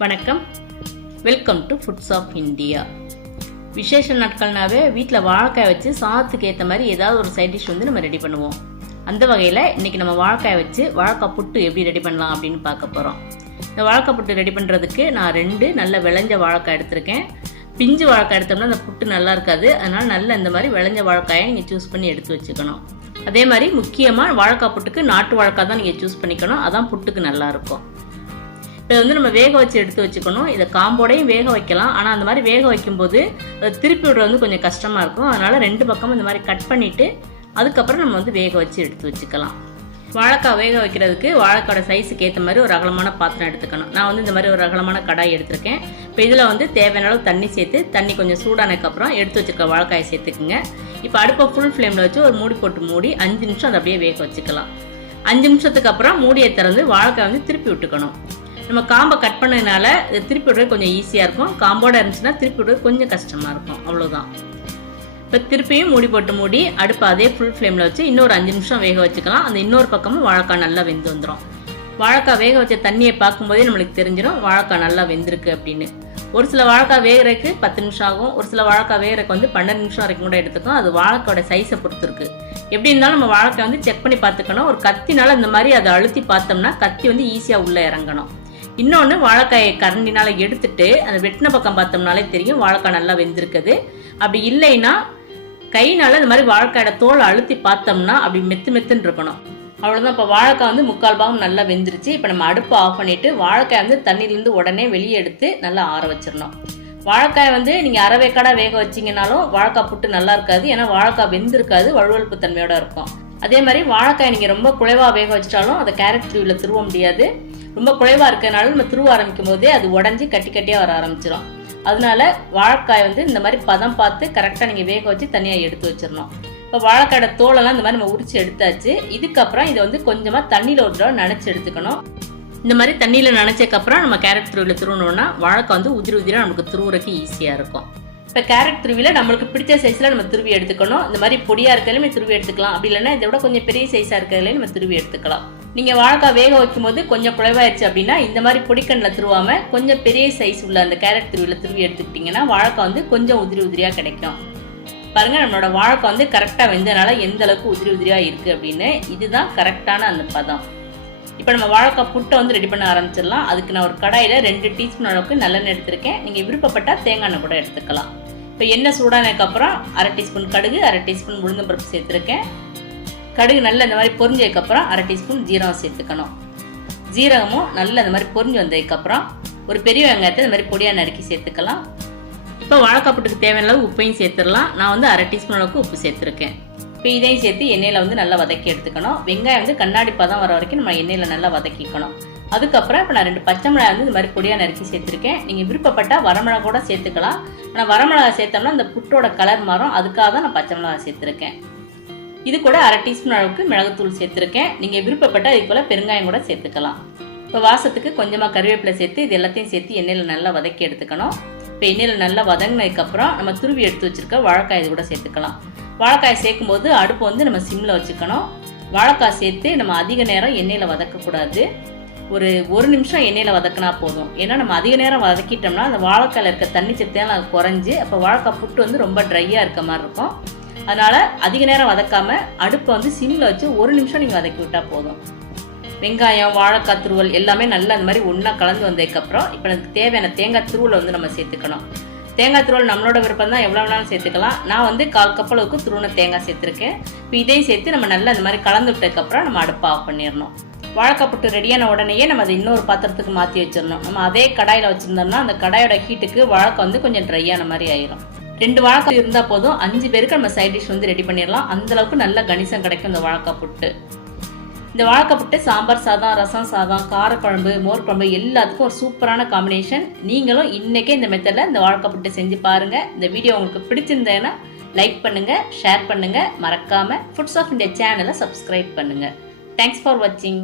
வணக்கம், welcome to foods of India. விசேஷ நாட்கள்னாவே வீட்டில் வாழைக்காய் வச்சு சாதத்துக்கு ஏற்ற மாதிரி ஏதாவது ஒரு சைட் டிஷ் வந்து நம்ம ரெடி பண்ணுவோம். அந்த வகையில் இன்றைக்கி நம்ம வாழைக்காய் வச்சு வாழைக்காய் புட்டு எப்படி ரெடி பண்ணலாம் அப்படின்னு பார்க்க போகிறோம். இந்த வாழைக்காய் புட்டு ரெடி பண்ணுறதுக்கு நான் 2 நல்ல விளைஞ்ச வாழைக்காய் எடுத்திருக்கேன். பிஞ்சு வாழைக்காய் எடுத்தோம்னா அந்த புட்டு நல்லா இருக்காது. அதனால் நல்ல இந்த மாதிரி விளைஞ்ச வாழைக்காயை நீங்கள் சூஸ் பண்ணி எடுத்து வச்சுக்கணும். அதே மாதிரி முக்கியமாக வாழைக்காய் புட்டுக்கு நாட்டு வாழைக்காய் தான் நீங்கள் சூஸ் பண்ணிக்கணும். அதான் புட்டுக்கு நல்லாயிருக்கும். இப்போ வந்து நம்ம வேக வச்சு எடுத்து வச்சுக்கணும். இதை காம்போடையும் வேக வைக்கலாம். ஆனால் அந்த மாதிரி வேக வைக்கும்போது திருப்பி விடுறது வந்து கொஞ்சம் கஷ்டமாக இருக்கும். அதனால் 2 பக்கமும் இந்த மாதிரி கட் பண்ணிவிட்டு அதுக்கப்புறம் நம்ம வந்து வேக வச்சு எடுத்து வச்சுக்கலாம். வாழைக்காய் வேக வைக்கிறதுக்கு வாழைக்காயோட சைஸுக்கு ஏற்ற மாதிரி ஒரு அகலமான பாத்திரம் எடுத்துக்கணும். நான் வந்து இந்த மாதிரி ஒரு அகலமான கடாய் எடுத்திருக்கேன். இப்போ இதில் வந்து தேவையான அளவு தண்ணி சேர்த்து தண்ணி கொஞ்சம் சூடானதுக்கப்புறம் எடுத்து வச்சுருக்க வாழைக்காயை சேர்த்துக்குங்க. இப்போ அடுப்பை ஃபுல் ஃப்ளேமில் வச்சு ஒரு மூடி போட்டு மூடி 5 நிமிஷம் அதை அப்படியே வேக வச்சுக்கலாம். 5 நிமிஷத்துக்கு அப்புறம் மூடியை திறந்து வாழைக்காய் வந்து திருப்பி விட்டுக்கணும். நம்ம காம்பை கட் பண்ணதுனால திருப்பி விடுறது கொஞ்சம் ஈஸியாக இருக்கும். காம்போட இருந்துச்சுன்னா திருப்பி விடுறது கொஞ்சம் கஷ்டமாக இருக்கும். அவ்வளோதான். இப்போ திருப்பியும் மூடி போட்டு மூடி அடுப்பை அதே ஃபுல் ஃப்ளேமில் வச்சு இன்னொரு 5 நிமிஷம் வேக வச்சுக்கலாம். அந்த இன்னொரு பக்கமும் வாழைக்காய் நல்லா வெந்து வந்துடும். வாழைக்காய் வேக வச்ச தண்ணியை பார்க்கும்போதே நம்மளுக்கு தெரிஞ்சிடும் வாழைக்காய் நல்லா வெந்திருக்கு அப்படின்னு. ஒரு சில வாழைக்காய் வேகிறதுக்கு 10 நிமிஷம் ஆகும். ஒரு சில வாழைக்காய் வேகிறதுக்கு வந்து 12 நிமிஷம் வரைக்கும் கூட எடுத்துக்கும். அது வாழைக்காயோட சைஸை பொறுத்து இருக்கு. எப்படி இருந்தாலும் நம்ம வாழைக்காய் வந்து செக் பண்ணி பார்த்துக்கணும். ஒரு கத்தினால இந்த மாதிரி அதை அழுத்தி பார்த்தோம்னா கத்தி வந்து ஈஸியாக உள்ளே இறங்கணும். இன்னொன்று, வாழைக்காயை கரண்டினால எடுத்துட்டு அந்த வெட்டின பக்கம் பார்த்தோம்னாலே தெரியும் வாழைக்காய் நல்லா வெந்திருக்குது. அப்படி இல்லைன்னா கையினால இந்த மாதிரி வாழைக்காயோட தோலை அழுத்தி பார்த்தோம்னா அப்படி மெத்துன்னு இருக்கணும். அவ்வளோதான். இப்போ வாழைக்காய் வந்து 3/4 பாகம் நல்லா வெந்துருச்சு. இப்போ நம்ம அடுப்பை ஆஃப் பண்ணிட்டு வாழைக்காய் வந்து தண்ணியிலேருந்து உடனே வெளியே எடுத்து நல்லா ஆற வச்சிடணும். வாழைக்காய் வந்து நீங்கள் அரைவேக்காடாக வேக வச்சிங்கனாலும் வாழைக்காய் புட்டு நல்லா இருக்காது. ஏன்னா வாழைக்காய் வெந்திருக்காது, வழுவழுப்பு தன்மையோட இருக்கும். அதே மாதிரி வாழைக்காய் நீங்கள் ரொம்ப குழைவாக வேக வச்சிட்டாலும் அதை கேரட் துருவியில் துருவ முடியாது. ரொம்ப குழைவாக இருக்கிறதுனால நம்ம துருவ ஆரம்பிக்கும் போதே அது உடஞ்சி கட்டியாக வர ஆரம்பிச்சிடும். அதனால வாழைக்காய் வந்து இந்த மாதிரி பதம் பார்த்து கரெக்டாக நீங்கள் வேக வச்சு தனியாக எடுத்து வச்சிடணும். இப்போ வாழைக்காயோட தோலெல்லாம் இந்த மாதிரி நம்ம உரிச்சு எடுத்தாச்சு. இதுக்கப்புறம் இதை வந்து கொஞ்சமாக தண்ணியில் ஒரு தடவை நனைச்சி எடுத்துக்கணும். இந்த மாதிரி தண்ணியில் நனைச்சதுக்கப்புறம் நம்ம கேரட் துருவியில் துருவணும்னா வாழைக்காய் வந்து உதிரியாக நமக்கு துருவுறதுக்கு ஈஸியாக இருக்கும். இப்போ கேரட் துருவியில் நம்மளுக்கு பிடிச்ச சைஸில் நம்ம துருவி எடுத்துக்கணும். இந்த மாதிரி பொடியாக இருக்கிறதுலையுமே துருவி எடுத்துக்கலாம். அப்படி இல்லைன்னா இதை விட கொஞ்சம் பெரிய சைஸாக இருக்கிறதுலையும் நம்ம துருவி எடுத்துக்கலாம். நீங்கள் வாழைக்காய் வேக வைக்கும் போது கொஞ்சம் குழைவாயிருச்சு அப்படின்னா இந்த மாதிரி பொடிக்கண்ணில் துருவாமல் கொஞ்சம் பெரிய சைஸ் உள்ள அந்த கேரட் துருவியில் துருவி எடுத்துக்கிட்டிங்கன்னா வாழைக்காய் வந்து கொஞ்சம் உதிரியாக கிடைக்கும். பாருங்கள், நம்மளோட வாழைக்காய் வந்து கரெக்டாக வெந்தனால எந்த அளவுக்கு உதிரியாக இருக்குது அப்படின்னு. இதுதான் கரெக்டான அந்த பதம். இப்போ நம்ம வாழைக்காய் புட்டை வந்து ரெடி பண்ண ஆரம்பிச்சிடலாம். அதுக்கு நான் ஒரு கடாயில் 2 டீஸ்பூன் அளவுக்கு நல்லெண்ணெய் எடுத்திருக்கேன். நீங்கள் விருப்பப்பட்டால் தேங்காய் எண்ணெய் கூட எடுத்துக்கலாம். இப்போ எண்ணெய் சூடானதுக்கப்புறம் 1/2 டீஸ்பூன் கடுகு, 1/2 டீஸ்பூன் உளுந்தம்பருப்பு சேர்த்துருக்கேன். கடுகு நல்லா இந்த மாதிரி பொரிஞ்சதுக்கப்புறம் 1/2 டீஸ்பூன் ஜீரகம் சேர்த்துக்கணும். ஜீரகமும் நல்லா இந்த மாதிரி பொரிஞ்சு வந்ததுக்கப்புறம் ஒரு பெரிய வெங்காயத்தை இந்த மாதிரி பொடியாக நறுக்கி சேர்த்துக்கலாம். இப்போ வாழைக்காய் புட்டுக்கு தேவையான அளவு உப்பையும் சேர்த்துடலாம். நான் வந்து 1/2 டீஸ்பூன் அளவுக்கு உப்பு சேர்த்துருக்கேன். இப்போ இதையும் சேர்த்து எண்ணெயில் வந்து நல்லா வதக்கி எடுத்துக்கணும். வெங்காயம் வந்து கண்ணாடி பதம் வர வரைக்கும் நம்ம எண்ணெயில் நல்லா வதக்கிக்கணும். அதுக்கப்புறம் இப்போ நான் 2 பச்சை மிளகாய் வந்து இந்த மாதிரி பொடியாக நறுக்கி சேர்த்துருக்கேன். நீங்கள் விருப்பப்பட்டால் வரமிளகா கூட சேர்த்துக்கலாம். ஆனால் வரமிளகா சேர்த்தோம்னா அந்த புட்டோட கலர் மாறும். அதுக்காக தான் நான் பச்சை மிளகாய் சேர்த்துருக்கேன். இது கூட 1/2 டீஸ்பூன் அளவுக்கு மிளகுத்தூள் சேர்த்துருக்கேன். நீங்கள் விருப்பப்பட்டால் இது போல் பெருங்காயம் கூட சேர்த்துக்கலாம். இப்போ வாசத்துக்கு கொஞ்சமாக கருவேப்பிலை சேர்த்து இது எல்லாத்தையும் சேர்த்து எண்ணெயில் நல்லா வதக்கி எடுத்துக்கணும். இப்போ எண்ணெயில் நல்லா வதங்கினதுக்கப்புறம் நம்ம துருவி எடுத்து வச்சுருக்க வாழைக்காய் இது கூட சேர்த்துக்கலாம். வாழைக்காய் சேர்க்கும் போது அடுப்பு வந்து நம்ம சிம்மில் வச்சுக்கணும். வாழைக்காய் சேர்த்து நம்ம அதிக நேரம் எண்ணெயில் வதக்கக்கூடாது. ஒரு நிமிஷம் எண்ணெயில் வதக்கினா போதும். ஏன்னா நம்ம அதிக நேரம் வதக்கிட்டோம்னா அந்த வாழைக்காயில் இருக்க தண்ணி சத்தையெல்லாம் அது குறைஞ்சி அப்போ வாழைக்காய் புட்டு வந்து ரொம்ப ட்ரையாக இருக்க மாதிரி இருக்கும். அதனால் அதிக நேரம் வதக்காமல் அடுப்பை வந்து சிம்மில் வச்சு 1 நிமிஷம் நீங்கள் வதக்கி விட்டால் போதும். வெங்காயம், வாழைக்காய் துருவல் எல்லாமே நல்லா அந்த மாதிரி ஒன்றா கலந்து வந்ததுக்கப்புறம் இப்போ எனக்கு தேவையான தேங்காய் துருவலை வந்து நம்ம சேர்த்துக்கணும். தேங்காய் துருவல் நம்மளோட விருப்பம் தான், எவ்வளோ வேணாலும் சேர்த்துக்கலாம். நான் வந்து 1/4 கப் அளவுக்கு துருவன தேங்காய் சேர்த்துருக்கேன். இப்போ இதையும் சேர்த்து நம்ம நல்லா இந்த மாதிரி கலந்து விட்டதுக்கப்புறம் நம்ம அடுப்பை ஆஃப் பண்ணிடணும். வாழைக்காய் புட்டு ரெடியான உடனேயே நம்ம அதை இன்னொரு பாத்திரத்துக்கு மாற்றி வச்சிடணும். நம்ம அதே கடாயில் வச்சுருந்தோம்னா அந்த கடாயோட ஹீட்டுக்கு வாழைக்காய் வந்து கொஞ்சம் ட்ரையான மாதிரி ஆயிரும். 2 வாழைக்காய் இருந்தால் போதும், 5 பேருக்கு நம்ம சைட் டிஷ் வந்து ரெடி பண்ணிடலாம். அந்தளவுக்கு நல்ல கணிசம் கிடைக்கும் இந்த வாழைக்காய் புட்டு. இந்த வாழைக்காய் புட்டு சாம்பார் சாதம், ரசம் சாதம், காரக்குழம்பு, மோர் குழம்பு எல்லாத்துக்கும் ஒரு சூப்பரான காம்பினேஷன். நீங்களும் இன்றைக்கே இந்த மெத்தடில் இந்த வாழைக்காய் புட்டு செஞ்சு பாருங்கள். இந்த வீடியோ உங்களுக்கு பிடிச்சிருந்தேன்னா லைக் பண்ணுங்கள், ஷேர் பண்ணுங்கள். மறக்காமல் ஃபுட்ஸ் ஆஃப் இந்தியா சேனலை சப்ஸ்கிரைப் பண்ணுங்கள். தேங்க்ஸ் ஃபார் வாட்சிங்.